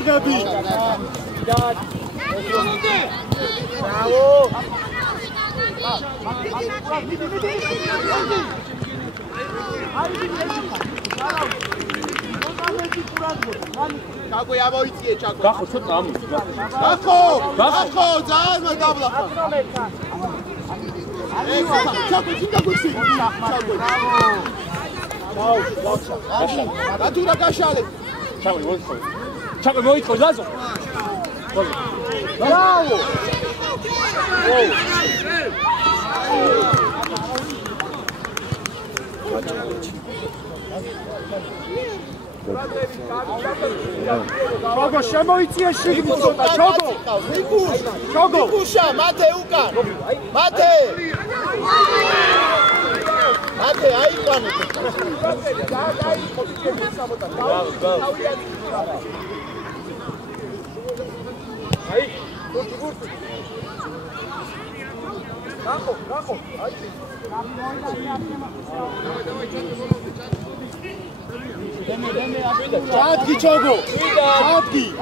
დღები. Bravo. Čako, ja mojicije, Čako. Kako, co tamo? Kako, zajedno je dabla. Čako, ti kako si? Natura Gašale. Čako, Vojtko, Lazo. Bravo. Čogo, შემოიწია შიგნით ცოტა, Čogo. Čogo. ნიკუშა, მათე უკან. მათე, აიყვანე. Გახო, აი. Čatki, Čogo! Čatki!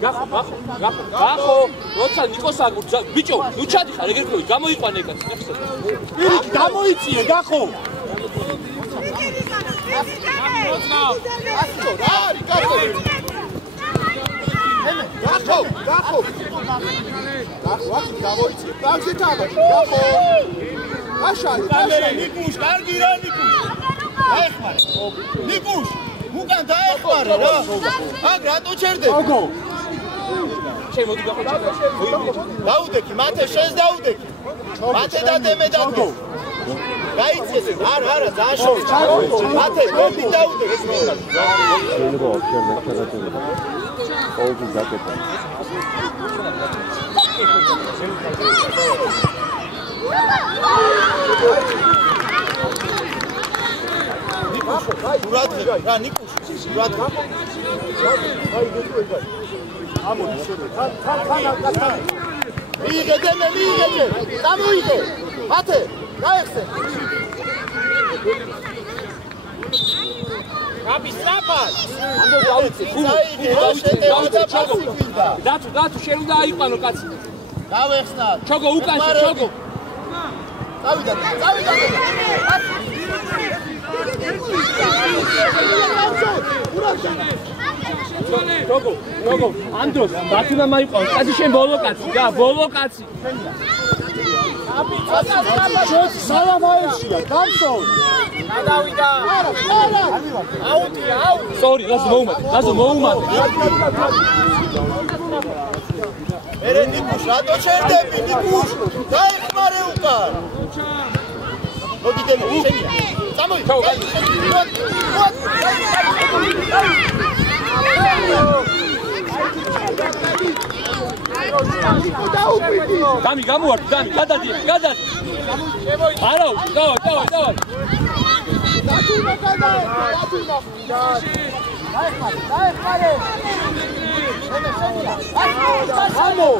Gako! Roca, Nikos Agur, bičo, nu čadi xar, eger koi, gamoiqvan ეკაც, ნახსა. პირიქ, გამოიწიე, Gako! Gako! გამოიწიე, პარკზე თამაში, Gako! Აშალი, ნიკუშ, კარგი რა ნიკუშ. დაეხმარე. ნიკუშ, უკან დაეხმარე რა. აქ რატო ჩერდები? Čogo! შემოდი გახო. დაუდექი, მათე შენს დაუდექი. მათე და დემე დაგო. გაიწიეს, არა, ძალიან შევიდა. მათე, მოვდი დაუდექი. შეიძლება ოფშორ დაკეთება. ყოველთვის დაკეთება. ურადღე, რა ნიკუშ, ურადღე. ამოდი შევიდე. თან. მიიღე დემე, მიიღე. გამოიღე. მათე, გაეხსენ. გაბი სწრაფად. ანდო დავიცი. დათუ შეუდა აიყვანო კაცი. გავეხსნა. Čogo უკანში, Čogo. წავიდა. Čogo, Andros, დათუნა მაიყვანო. კაცი შენ ბოლო კაცი, გა, ბოლო კაცი. სალამაიშია, დამსოლ. გადავიდა. აუტია. Sorry, ლაზო მოუმატე. მერე ნიკუშ, რატო ჩერდები, ნიკუშ? დაეხმარე უკან. მოდი დემო, შენია. წამოი. დამი გამოვარდი, დამი, გადადი. არა, დავარ. დაეხმარე. Amo!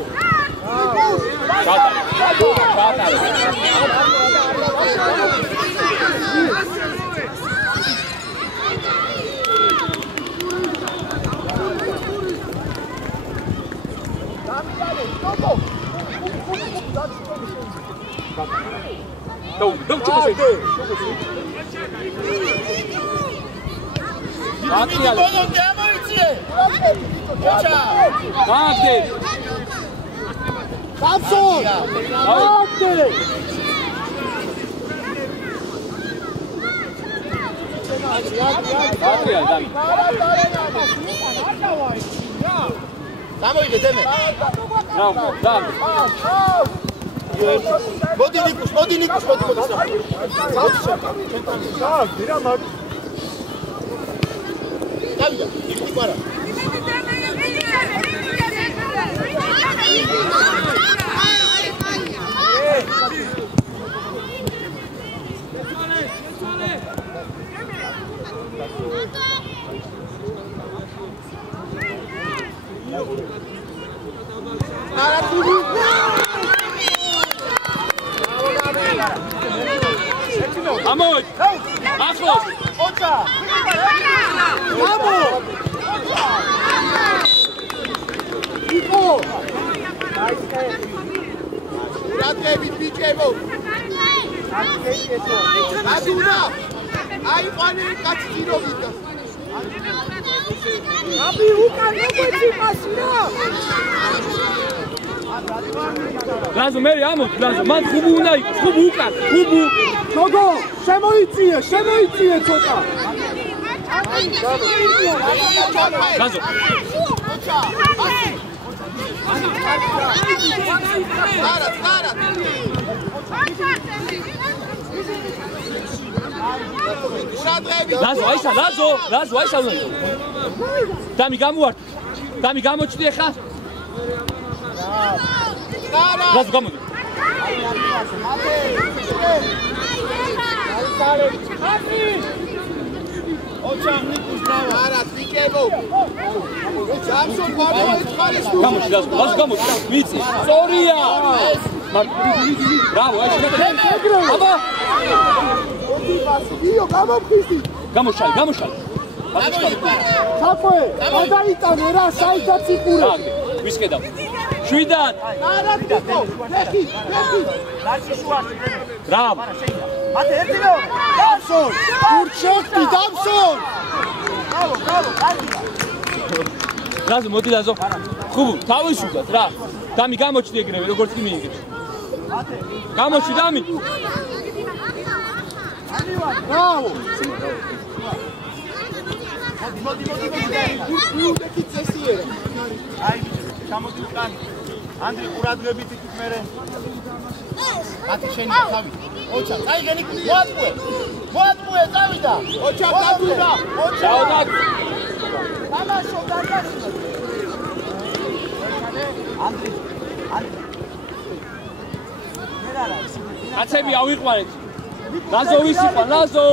Don't choose it. Samson! გამოიგე დემე. მოდი ნიკუშ. დავიდა, იქ ვარა. Vamos! Vamos! ოჩა! Vamos! ყურადღებით ბიჭებო. დადურა. აიყვანე კაცი ძირობით. აბი უკან მოგვეცი პასი რა. ლაზო მე ამოდი ლაზო მან ხუბუ უნდა იყოს ხუბუ უკან ხუბუ ჩოგო შემოიწიე ცოტა. ლაზო არა ლაზო აისა უნდა იყოს დამი გამოჩდი ახლა ლაზო გამოდი ოჩამ ნიკუს დავა არა თიკებო სამსონ გვარდოეთ გამოჩდი ლაზო გამოჩდი ვიცი სწორია ბრავო აი აბა იო გამოფხიზდი. გამოშალი ჩაქვე გადაიტანე რა საერთოდ იყურე. ვისკედავ 7-დან არა თიკო ფეხი გრამ მათე ერთივე დამსონ გურჩეხი დამსონ ლაზო მოდი ლაზო ხუბ თავისუფლად რა დამი გამოჩდი ეგრევე როგორც კი მიიღებს გამოჩდი დამი ბრავო აი ჩამოდი უკან ანდრი ყურადღებით იქით მერე ათი შენი თავი ოჩა წაიგენი მოატყუე წავიდა ოჩა დაგუდა ჩაოდაგ თამაშო დაგაშო ანდრი აცები ავიყვანეთ ლაზო ვის იყო ლაზო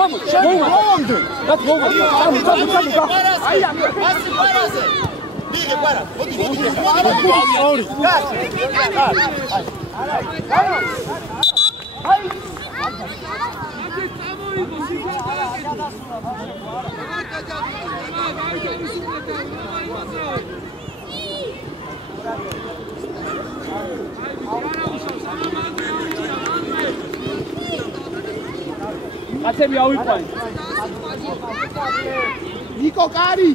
Vamos, მომდე აცები ავიყვანე ნიკო კარი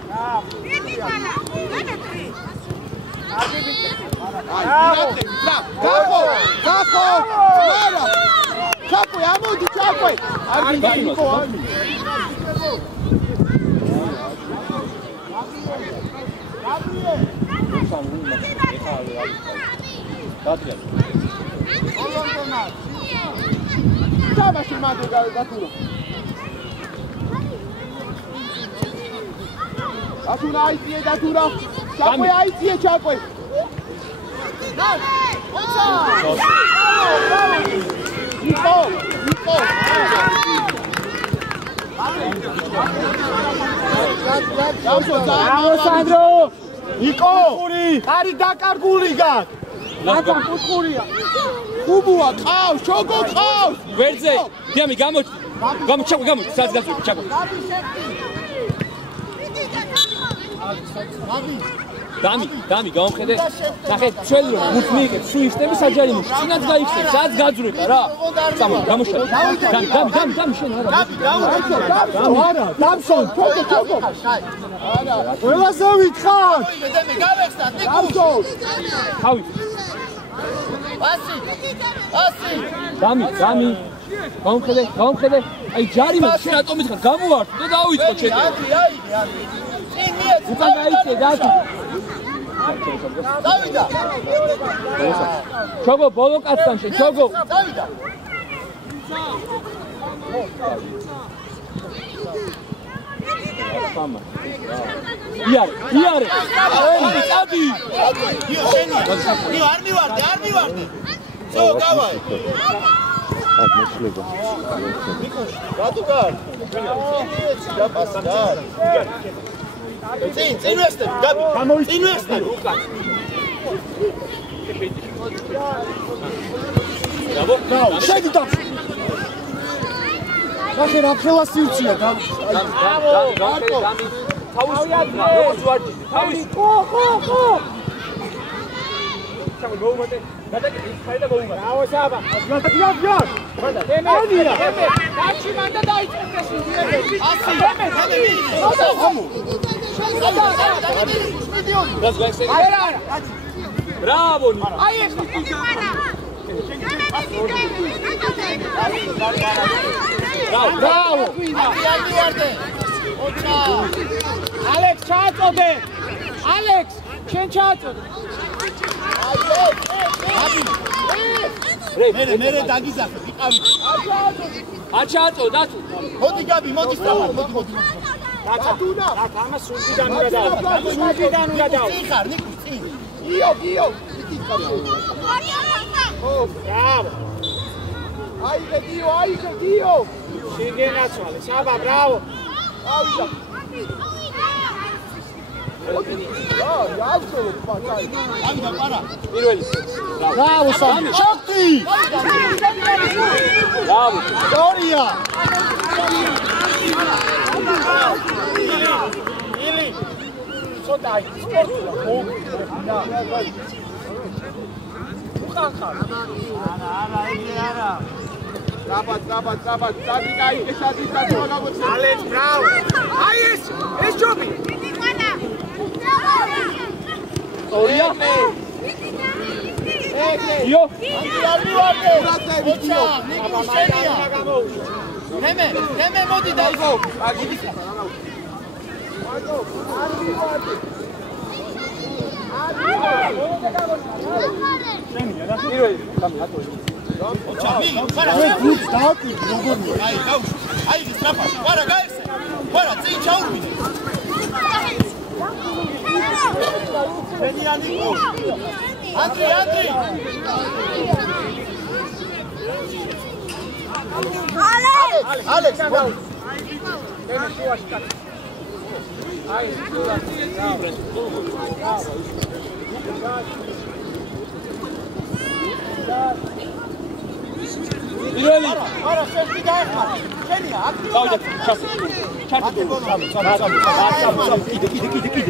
გახო არა ჩაკვე ამოდი ჩაკვე არ ნიკო ამი თამაში მანდე გატურო ათუნა აიწიე დათურა ჩაკვე აიწიე ჩაკვე ნიკო სანდრო ნიკო არი დაკარგული გაკ რაცა კუთხურია ხუბუა ყავს ჩოგო ყავს ვერძე დიამი გამოჩდი სადაც გასული ჩაკო დამი გამომხედე ნახე ჩვენი რომ გულს მიიღებს სულ იშტები საჯარიმოში წინაც გაიხსენ სადაც გაძვრება რა წამო გამოშალე დამი შენ არა დამსონ ჩოგო არა ყველაზე ვითხარ მე გავეხსნა დამსონ თავი ასი დამი გამომხედე აი ჯარიმა შენ რატომ მითხარ გამოვარდ და დავიწყო ჩეკი უკან გაიწე გაკი დავიდა ჩოგო ბოლო კაცთან შენ ჩოგო დავიდა იარე წადი ნიო არ მივარდი ძო გავაი აქ მოშლება რატო გარ გაპასდა წინ ვესტები გაბი წინ ვესტები უკან ბრავო შედი და ნახე რა ხელას იუცია და თავი ადრე როგორც ვარჯი თავი ხო ჩამო მოუმატე გადაკეთე ხაიდა მოუმატე აუ საბა გიორ დემე დაჩი მანდა დაიწყეს Bravo! Aí é Bravo! Alex, chato de. Alex, quem chato? მერე დაგიზახე, ვიყავი. აჩატო, დათუ. მოდი გაბი, მოდი სწრაფად, მოდი. დათუნა ამას სულიდან უნდა დავა. სულიდან უნდა დავა. წინ ხარ, ნიკო, წინ. გიო. Bravo. Aide Gio. Sighenacciale, Saba, bravo. Auda. Bravo, Sami. Shakti. Bravo. Gloria. Ili. Sodai, sportula. Rabat, Alex, bravo! Aí esse jogo! Gloria! Io! Neme, modi dai go! Ai, strapa, para gaise. Para, წინ ჩაურბინე. Genialico. Andri. Alex. პირველი არა, შედი დაეხმარა. შენია, გავიდა, ჩართო. კიდე.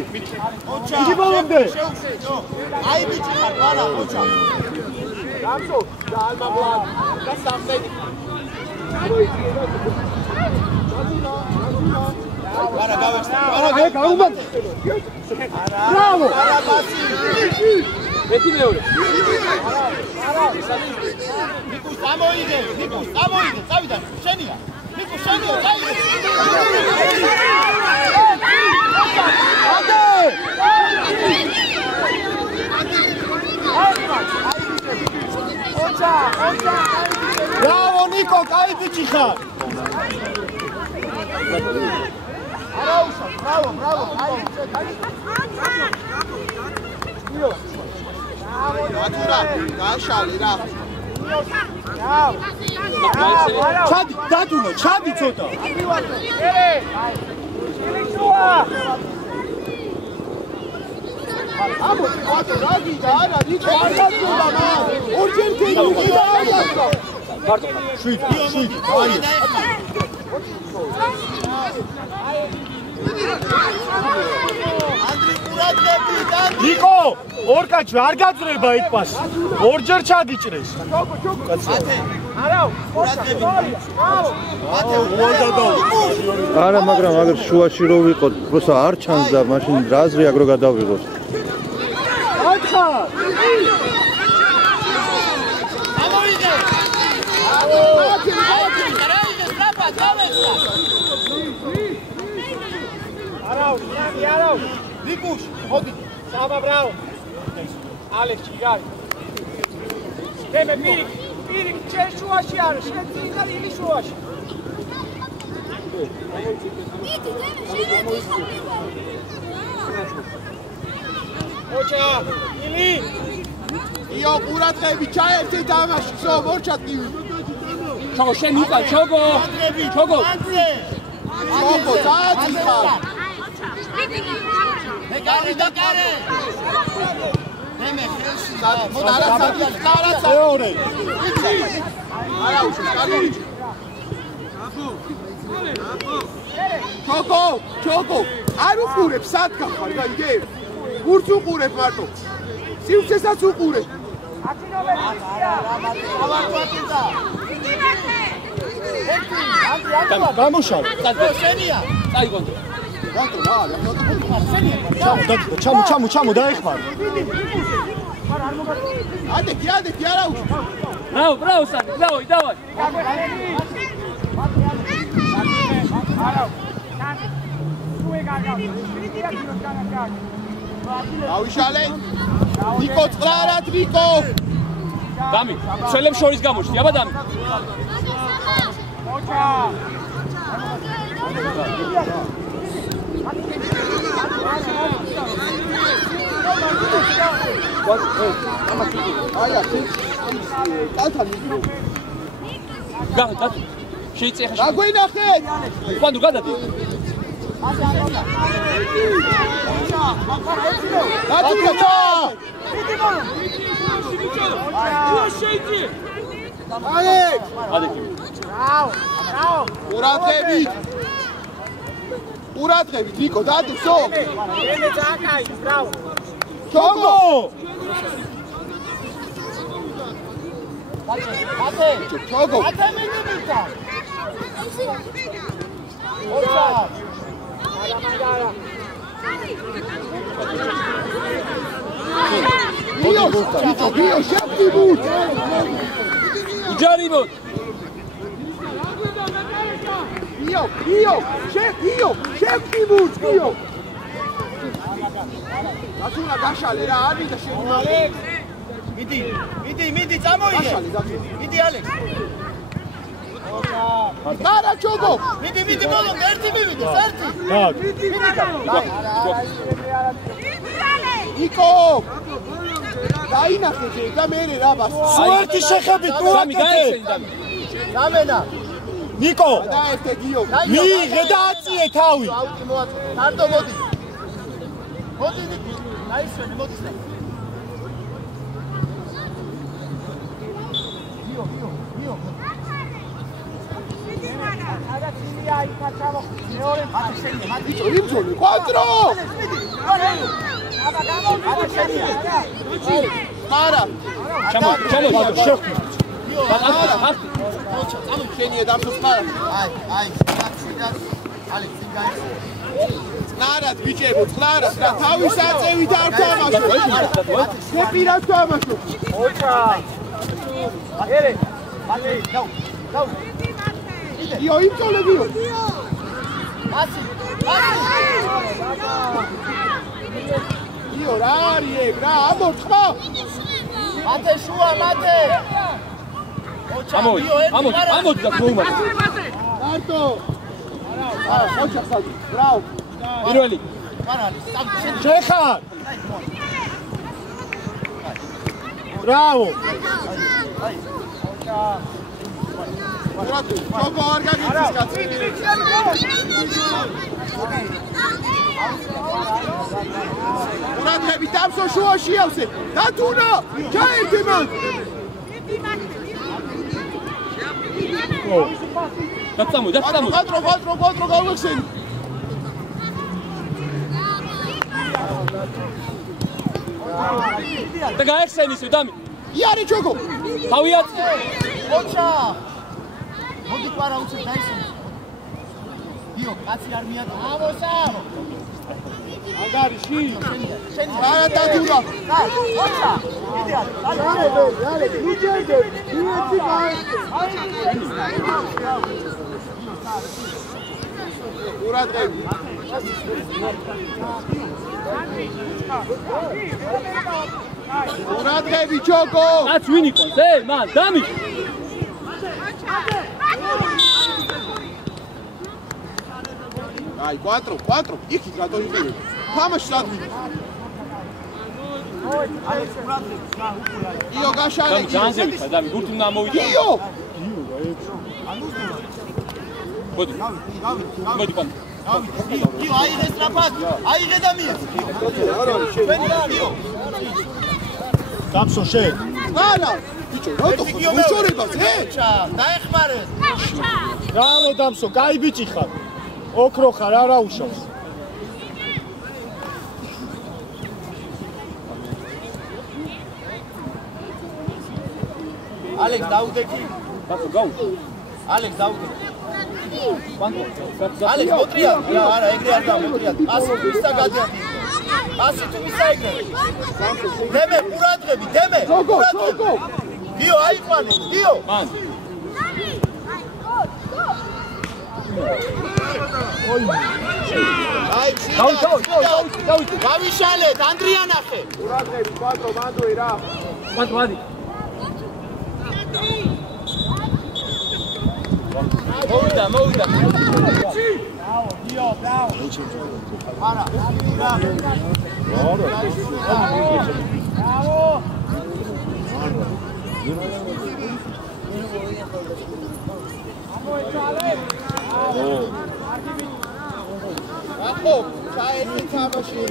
ოჩა. იგი ბოლომდე. აი ბიჭი ხარ, არა, ოჩა. Ramso, da Alma Blan. Das darf nicht. არა, გავეხსნა. არა, გაუმატ. Bravo. არა, ბასი. მეტი მეორე. ნიკუს ამოიდე, წავიდა, შენია. ნიკუს შენია, წაიღე. Bravo, Nico, კაი ბიჭი ხარ. არაუშავ, ბრავო, აი ატურა, გაშალი რა. ჩადი, დათუნო, ჩადი ცოტა. ამო, რაგი და არა, ნიკო არ გაწულა მაგ. ორჯერ გიგი და არ გაწულა. მარტო, შვიდ, აი. ანდრი კურადები და ნიკო, ორ კაცი არ გაძრება იქ პას. ორჯერ ჩადიჭრეს. არა, მაგრამ აგერ შუაში რო ვიყოთ, просто არ ჩანს და მაშინ რაზრი აგრო გადავიღოთ. ათხა. ამოიდე. Arau. ნიკუშ, მოდი. Saba, bravo. Alex, ჩიგარი. დემე პირიქ, შენ შუაში არის, შენ წინ ხარ იგი შუაში. ოჩა,ილი. იო, ყურადღები, ჩაერთე თამაში, სო, მორჩატი. ჩოგო, შენ უკან, ჩოგო. ჩოგო, წადი ხარ. მეკარე. ნემე ხელში. მოდი, არა, მეორე. არა, უშო, კარგი. ჩოკო, არ უყურებ, სად გახარ, გაიგე? გურს უყურებ მარტო. სივრცესაც უყურებ. გამუშავე. შენია. წაიგონ. ჩამო, დაეხმარ. ადექი, არა უშ. Bravo, Sani, давай. ავიშალე. ნიკო წყლარად, ნიკო. დამი, ცელებს შორის გამოჩდი, აბა დამი. გადა. შეიძლება ხაშ. აგვინახეთ. ყვანდო გადადი. ყურადღებით, ნიკო, დადუსო. ემე ძაკაი, ბრავო. ჩოგო. ჩოგო. Bio, șefii mult! Uģārī būt! șefii mult, Bio! Dațuna gașale, era Arvi, dar șefii mult! მიდი, წამოიგე. Gașale, dațuna! მიდი, ალექს. Gara, Čogo! მიდი, ბოლომდე ერთი მივიდეს, ერთი. Niko! Დაინახე ჯერ და მე რაბას. სუერთი შეხები თუ აკეთე. გამენა. ნიკო, დაერთე გიო. მიიღე და აწიე თავი. აუტი მოაწე. თანდო მოდი. მოდი, დაისვენე, მოდი. Rimzoli, 4! Mara! Čamo, შეხი. Შენია დამსოს Mara. აი, ალექს, გაიხო. Წყნარად ბიჭებო, წყნარად რა თავის აწევით არ თამაშო. შეპირად თამაშო. Io, იმწოლე გიო. Io, რა არის ეგ, რა ამოწყო. მათე შუა, მათე. ამოდი და მოუმატე. მარტო. ოჩა ხალხი, ბრავო. პირველი. შეხარ. ბრავო. ჩოგო არ გაგიწის კაცი. ყურადღებით დამსო შუაში ავსე. დათუნა, ჩაერთე მან. დაწამო. კვატრო გავიხსენი. და გაეხსენის დამი. იარი ჩოგო. თავი აწე. ოჩა. მოდი ყარა უცებ დაისვენე. დიო, კაცი არ მიატო. ამოსა. აგარიში. რა დათუნა. ოჩა. მიდიარ. ალე, მიჯერდე. მიეცი გაიხსე. ყურადღებით. ყურადღებით ჩოგო. კაც ვინ იყოს, მან, დამი. აი, 4. იქით რატო იყიდე? თამაში სადმი. იო გაშალე. ჯანზე ვიხარ, დამი, გურთ უნდა მოვიდე. იო. მოდი, ყვან. დიო, აიღე სწრაფად. აიღე და მიეც. არა, ჩვენ დიო. დამსო შე. არა. ბიჭო, რატო მოშორებას, დაეხმარეთ. რავო დამსო, კაი ბიჭი ხარ. ოქრო ხარ, არა უშავს. ალექს დაუდექი. ბატონო, გაუშვი. ალექს დაუდექი. ბატონო, ალექს მოტრიალ. არა, ეგრე არ გამოტრიალ. ასი თუ ისა გადიადი. ასი თუ ისა ეგრე. დემე, ყურადღები, დემე. ყურადღები. გიო, აიყვანე, გიო. მან. აი, დავით. გავიშალეთ, ანდრია ნახე. ყურადღები, კვადრო, მანდუი რა. ბატონო, ადი. მოვიდა. გიო, დაო. არა. ახო, ჩაერთი თამაში.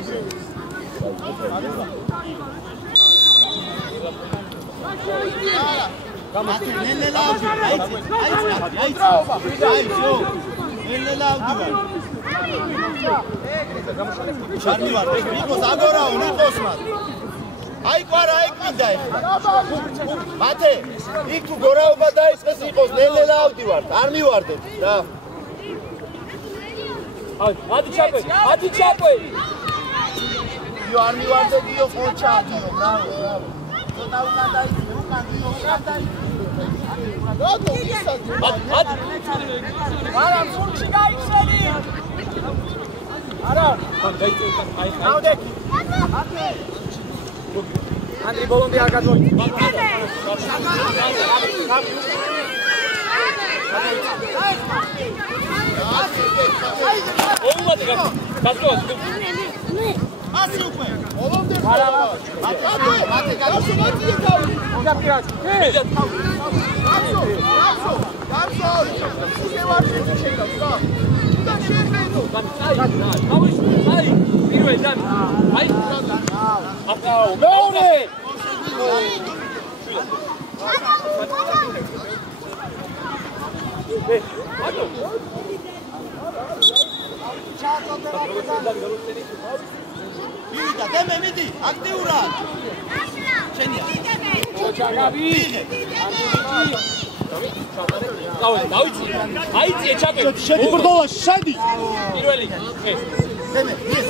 გამატი ნელელავდი. ნელელავდი. ჩარნი ვარ, ნიკოს აგორაო, ნიკოს მათ. აი ყვარა, აი მინდა ეხლა. მათე, იქ თუ გორაობა დაიწყეს იყოს, ნელელავდი ვარ, არ მივარდეთ რა. ადი ჩაკვე. იო არ მივარდეთ, იო ხოჩა, იო, ბრავო. ცოტა უკან დაიწყე, უკან იო, უკან დაიწყე. რატო ისად? ადი. არა, სულში გაიხსენი. არა, აი. დავდექი. ანდრი ბოლომდე არ გადმოიწ. ოუმატი გასწოვას. ასი უკვე. ბოლომდე არა, მათე გასო მათია თავი. მოგაფრიათ. გასო. შევარჩი შეგავს რა. და შეხედო. აი, პირველი და აი. აფაო, მეორე. მივიდა, დემე მიდი, აქტიურად. შენია. ჩაგავი. დავიცი. აიწიე ჩაკე. შედი ბრძოლაში, შედი. პირველი. ეს. დემე, ის.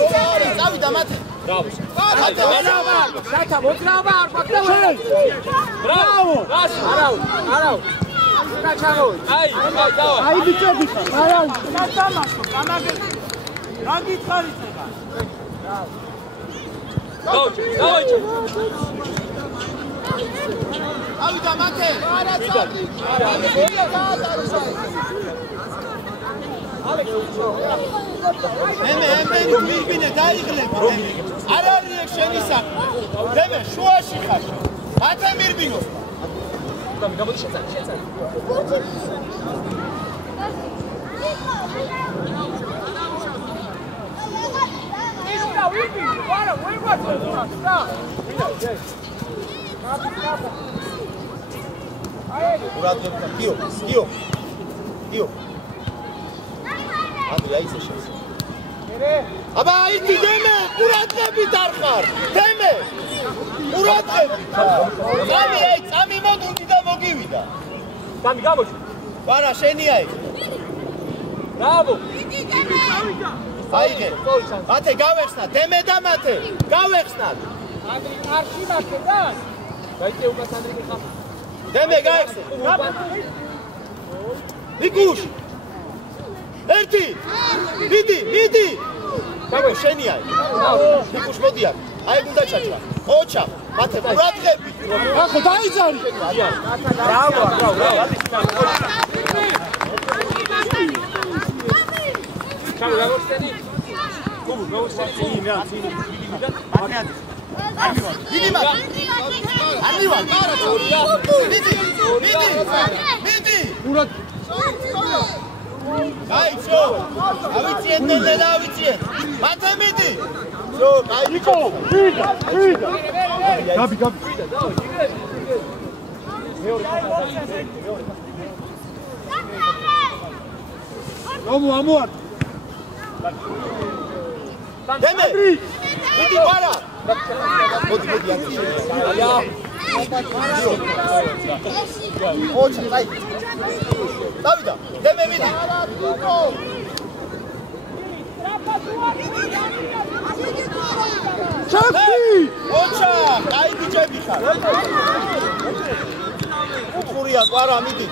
წავიდა მათე. ბრავო. სათა მოძრაობა არ გვაქვს. ბრავო. არაუ. გაჩაღოვე. აი, დავა. აი ბიჭები ხარ, არა უშავს. გადამასო, გამაგე. რა გითხარით ეხა? დავაჭე. ავიდა მათე. არა წავი. ემე მიგბინე დაიღლები. არ არის ეგ შენი საქმე. დემე შუაში ხარ. მათე მირბინოს. გამოდი შეცან. ისკა ვიპი, ვარა, ვერ გვაქვს რა. ყურადღებთან, გიო. ანდრია აიცე შენს. აბა იცი დემე, ყურადღებით არ ხარ. დემე. ყურადღები. წამი მოდუნდი და მოგივიდა. სამი გამოჩი. ვარა შენია ეგ. ბრავო. აიღე. მათე გავეხსნა, დემე და მათე. გავეხსნათ. ანდრი არში მაქე და დაიწე უკან ანდრი ხა. დემე გაეხსნა. ნიკუშ. ერთი. მიდი. გამო შენია. ნიკუშ მოდი აქ. აი უნდა ჩაჭრა. ოჩა, მათე ყურადღები. ახო დაიძარი. ბრავო. გამოსტენი. გამოსტენი. დიდი მათე. ანი ვარ. მიდი. ურად აი, შო. ავიციეთ ნელა ავიციეთ. მათე მიდი. შო, აი, ნიკო, ვიდა. გაბი. რომო ამოარ დემე მიდი ვარა მოდი ათი შენია ოჩა აი დავიდა დემე მიდი ჩაკი ოჩა აი ბიჭები ხარ უყურია ყვარა მიდი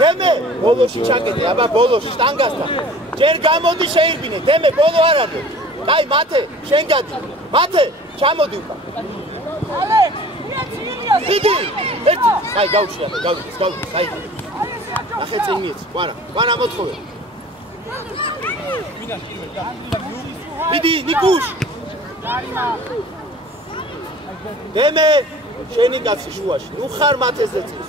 დემე ბოლოში ჩაკეტე აბა ბოლოში შტანგასთან ჯერ გამოდი შეირბინე დემე ბოლო არ არის აი მათე შენ გადი მათე ჩამოდი უკან მიდი ერთი აი გავშია გავიდეს აი ნახე წინ მიეც ყვარა მოთხოვე მიდი ნიკუშ დემე შენი კაცი შუაში ნუ ხარ მათეზე წინს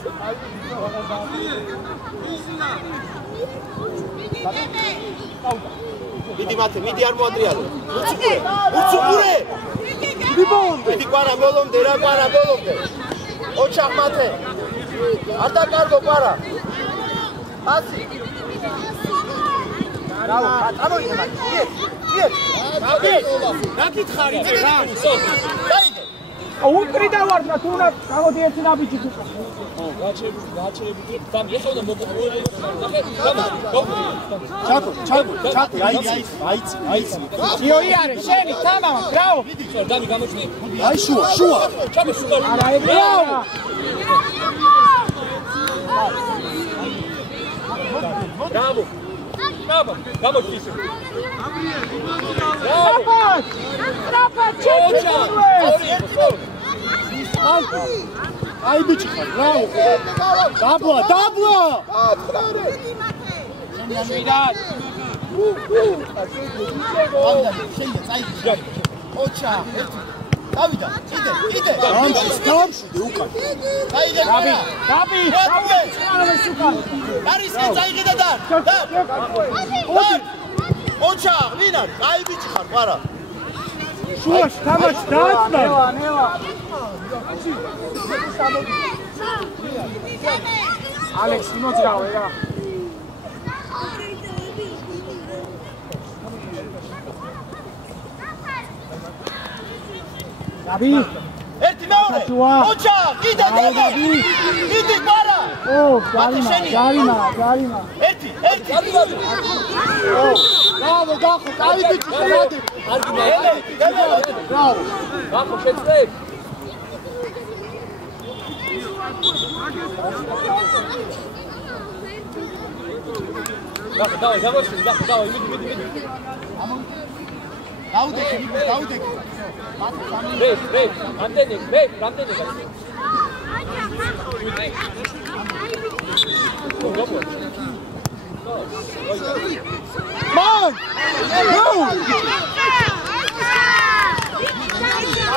მიდი მათე მიდი არ მოადრიალო უცუყურე მიდი ყვარა ბოლომდე რა ყვარა ბოლომდე ოჩახ მათე არ დაკარგო ყვარა ასი რავო ამოიღე მათე რა გითხარი ძე რა დაიგე უკრი დავარდა თუ უნდა გამოდი ერთი ნაბიჯი თუ გაჩერებული დამი ეხლა უნდა მოგოყოლე ჩაკო აიცი იოი არის შენი თამამა გრაო დამი გამოჩნი აი შუა ჩაკო შუა არა ეგრეო გამო გამოჩნი ისე ტრაპა ჩეჩე აი ბიჭი ხარ ბრავო დაბლა შვიდად შენია წაიგე ოჩა დავიდა იდე დამშვიდე უკან წაიგე გაბი არის წაიგე და ოჩა ვინ არის აი ბიჭი ხარ ყვარა შუაში თამაში დააწნა ნევა ალექს მოძრავე რა გაბი ერთი მეორე ოჩა კიდე დიდი ყვარა ჯარიმა ერთი ბრავო გახო აი ბიჭი ხარადი ბრავო გახო შეწე давай მიდი დაუდექი რეი რამდენი მან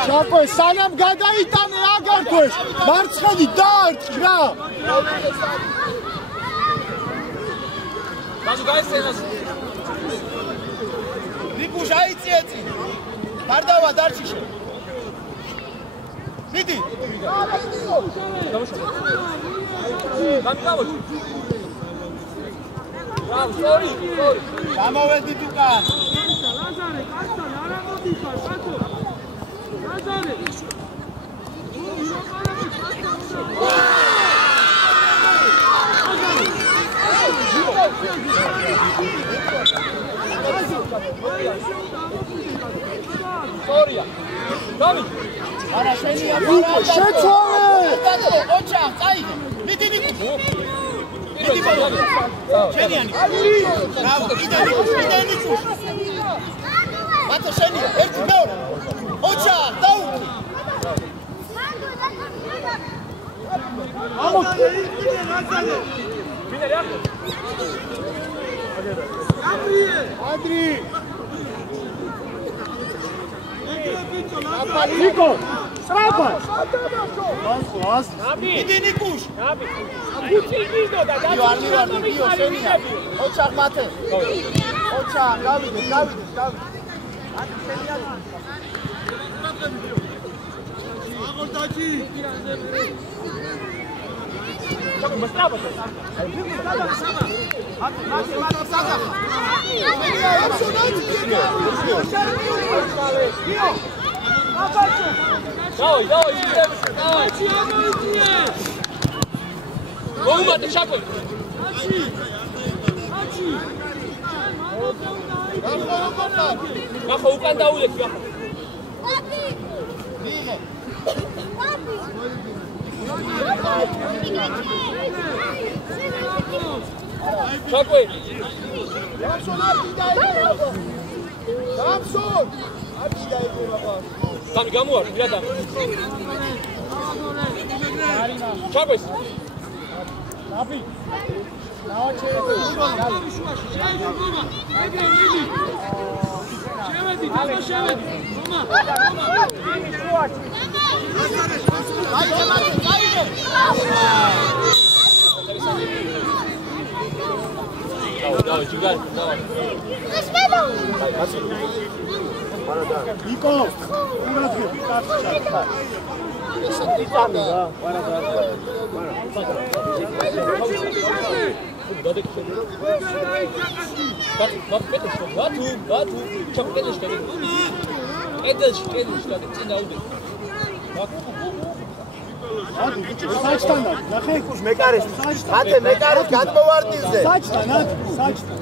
ჩაკო სანამ გადაიტანე აგარქვეშ მარცხენი დაარტყ რა გასულ გაიცენას ნიკუშ აიწიე წინ გარდავა დარჩიშე მიდი გამოჩი ბრავო სორი გამოვედით უკან ლაზარე კაცთან არა მოდიხარ კაცო ლაზარე სორია დამი არა შენია შეცვალე ოჩა წაიგე მიდი შენიანი ბრავო კიდე ნიკუშ მათე შენია ერთი მეორე ოჩა დაუki ადრი აპალიკო სრაფა მანხლას მიდი ნიკუშ გიო შენია ოჩა მათე ოჩა გავიდე აგორდაჭი Давай, давай, давай. Гоумат, шакой. Каха უკან დაულეთ, კаха. მიიღე. შაკვე. გამსონ! აკი დაიყურა ხა. სამი გამოარ, პირადა. შაკვეს. აბი. ნაოჩეები. შევედი, დამა შევედი. ხომა. Давай, чигай, давай. იკო, უნდაძები, კაცი. იტანი რა, ვარადა. ბათუ, ჩამკედეში დადი. კედელში დადი, წინ დაუდი. ადი, ბიჭო, საჭთან და ნახე. მეკარეს. მათე მეკარეს გადმოვარდნილზე. საჭთან, საჭთან.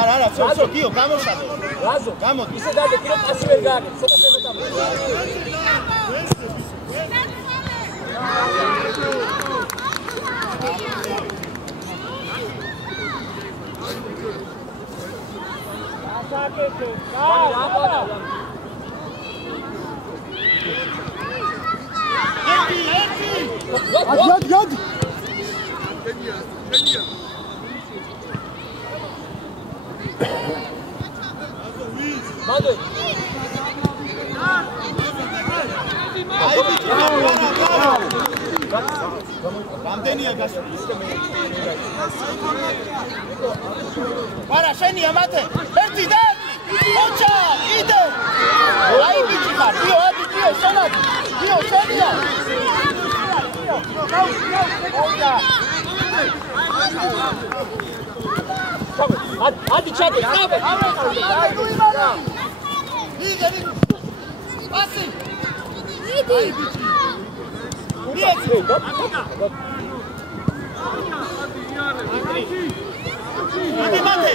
არა, ცოტა გიო, გამოსადე. რაზო, გამოდი. ისე დადი, რომ პასი ვერ გააკეთე, ცოტა შემეტამო. Yad. Madu. რამდენია გასული? არა, შენია მათე. ერთი და ოჩა, იდე. აი ბიჭი ხარ, დიო, ადი, დიო, შენად. დიო, შენია. ადი ჩადე, წავე. აი გუიმარა. იგე. პასი. იდი. აი ბიჭი. მიეცე. იდი მათე.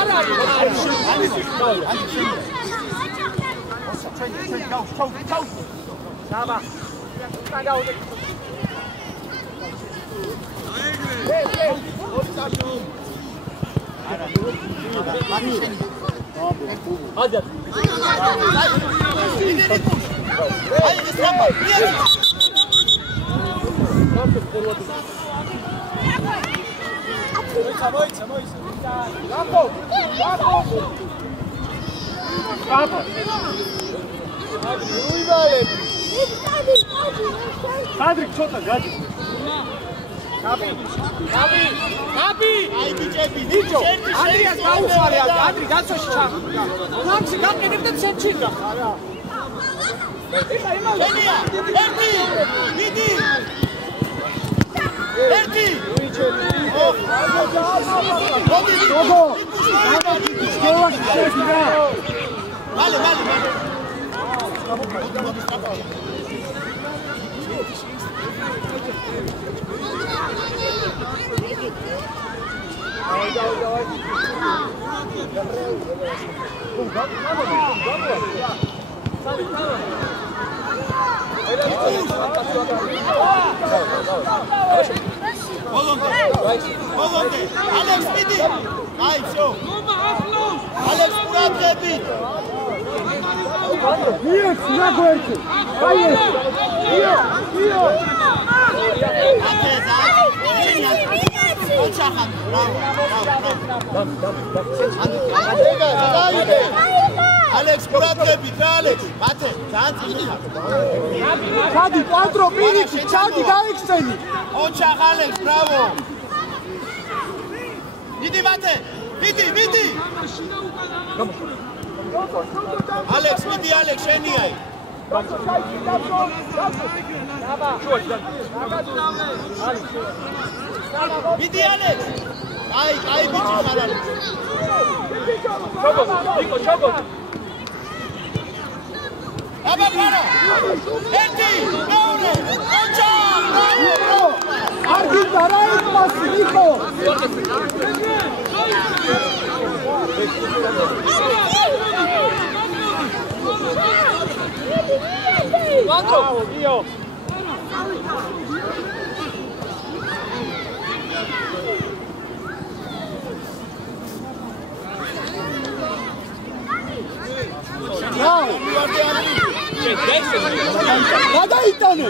არა, ჩაუ. დააბა. გადაუდე. ადა. აი ეს რამბა. მოიცა. გამო. უივალები. Sadrik ცოტა გადი. გაბი. აი ბიჭები, ნიჭო. ანდრიას გაუხარე, ანდრი გაცოში ჩა. ლამსი გაყენებ და ცეჩიდა. არა. ეხა იმავე. შენია. ერთი. მიდი. ერთი. მოდი. გოგო. სკოლაში შეჭრა. მალე. Volonte. Alex Midi. Ai, show. Alex Muratgebi. Yes, na გვერდზე. აი ეს. იო. ოჩახან. Alex Muratgebi, Alex. მათე, ძალიან წილი ხარ. ჩადი, კვადრო, პირიქი, ჩადი, გაიქცენი. ოჩახ Alex, ბრავო. მიდი მათე. მიდი. ალექს მიდი ალექს შენია იქ მიდი ალექს აი ბიჭი ხარ ალექს ჩოგო აბა პარა ერთი მეორე ოჩა არ გიტარა ის მასი ნიკო Bravo, Dio! გადაიტანე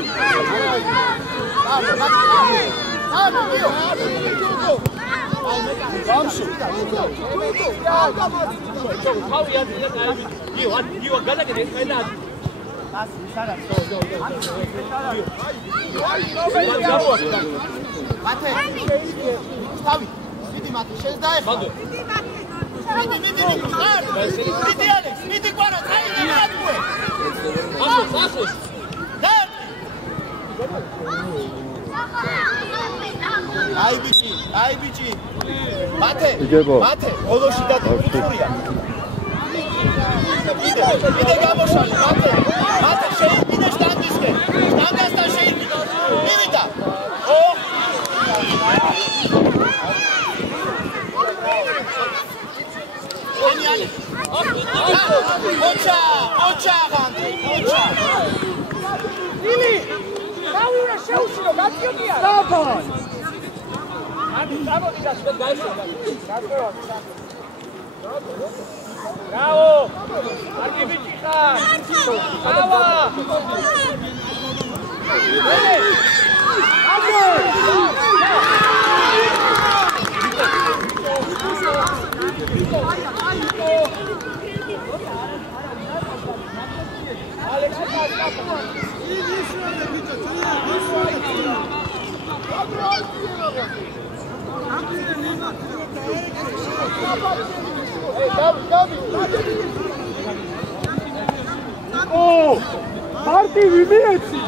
გამშო მათე თავი მიდი მათე შენს დაეხლა მიდი ალექს მიდი კვარა წაიღე მათქვე ასოს აი ბიჭი მათე ბოლოში და უწურია მიდე გამოშალი მათე შეიმინე შტანგისკე შტანგასთან შეიმინე მივიდა ოჩა განდი ოჩა Ili! Pravi una šeušino, gacionija! დაბალ Adi, zavodi da sve gajša. Tako je on. Bravo! Marki Bičiha! Bravo! Alex, ო მარტი ვიმიეცი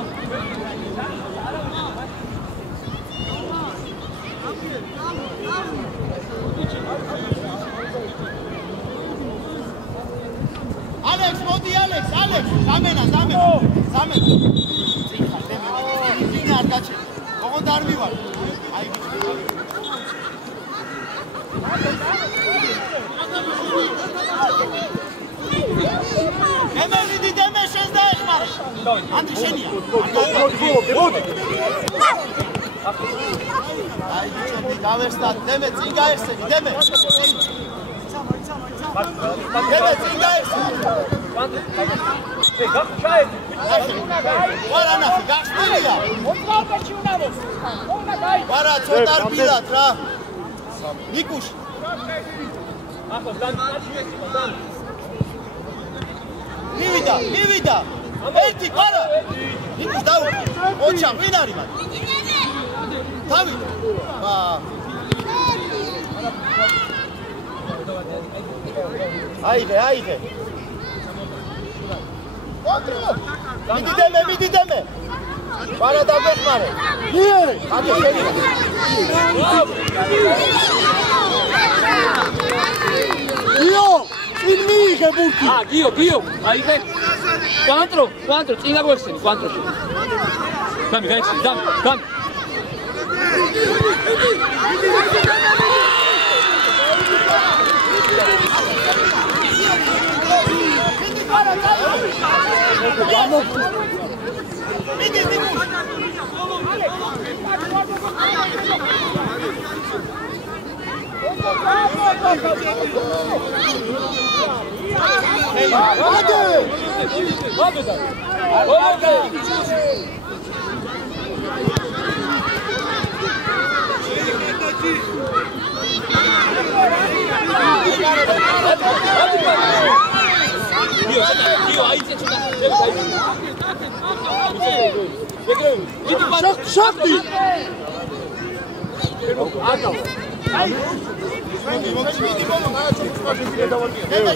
ალექს მოდი ალექს დამენა წინ არ გაჩერე ოღონდ არ მივარ აი ემელი დემე შენს დაეხმარე ანდრი შენია აი ბიჭები გავერსტათ დემე წინ გაერსები დემე წინ გაერსები ვარა ნახე გახსნილია ვარა ცოტა რბილად რა ნიკუშ მივიდა ერთი ვარა ნიკუშ დაუყი ოჩა ვინ არის მათ თავი აიღე მიდი დემე ვარა დაგვეხმარე ათე შენია გიო წინ მიიღე ბურთი გიო აიღე კვანტრო წინა გვეხსენი კვანტროში დამი გაიხსენი დამი შახტი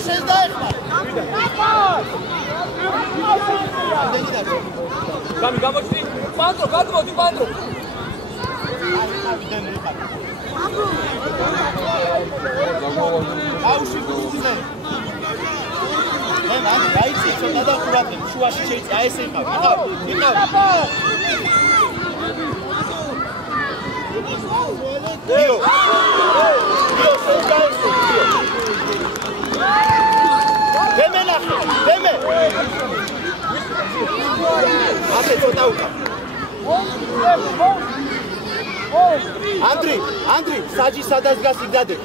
შენს დაეხმარ. გამი გამოჩნი. პანდრო, გადმოდი პანდრო. აუში გუზე. მან გაიცი ცოტა და ყურადღება. შუაში შეიძლება აი ესე იყავ. იყავ. დიო. დიო შეგაიცი. დემე ნახე. დემე. აფე ცოტა უკა. ანდრი, საჯი სადაც გას იგდადე.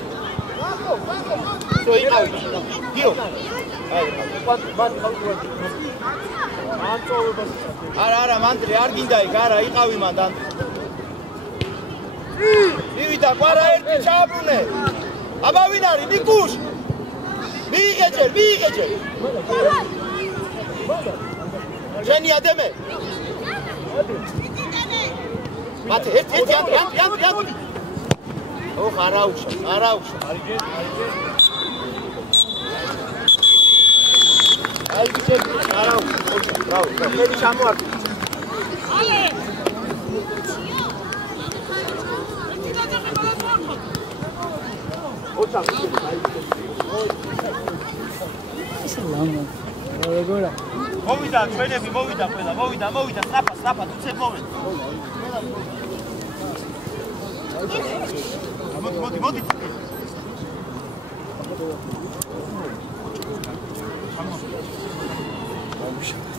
სოიყავი. დიო. არა, მანდრი არ გინდა იქ, არა, იყავი მანდ ანდრი. მივიდა, ყვარა ერთი ჩააბრუნე. აბა ვინ არის? ნიკუშ. მიიღე ჯერ. ჟენი ადემე. მათე ერთი ანდრი. ოხ არაუშა. აი გიჩე არაუშა. ბრავო. მე ჩამოარდი. მოვიდა ჩვენები მოვიდა ყველა მოვიდა სწრაფად უცებ მოვიდა მოდი აუშავეთ